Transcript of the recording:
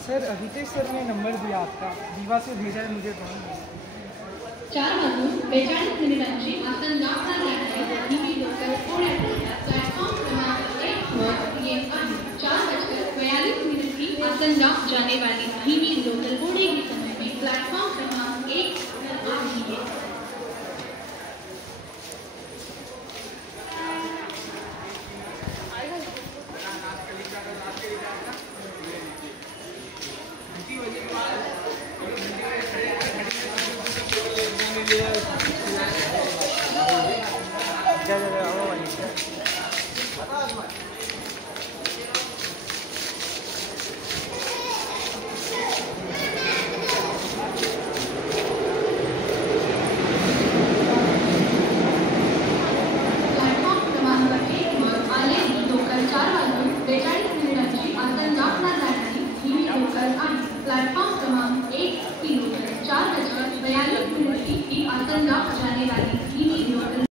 Sir Hitesh sir ने number दिया आपका, दीवा से भेजा है मुझे फोन। 4:42 आसन दाखल झाली लोकल पुण्यात प्लॅटफॉर्म क्रमांक 1 वर येत आहे। 4:42 आसन दाख जाने वाली धीमी लोकल उड़ेगी समय में प्लेटफॉर्म क्रमांक 1 पर आ रही है। प्लेटफॉर्म क्रमांक 1 की लोकल 4:42 की आसन दाख जाने वाली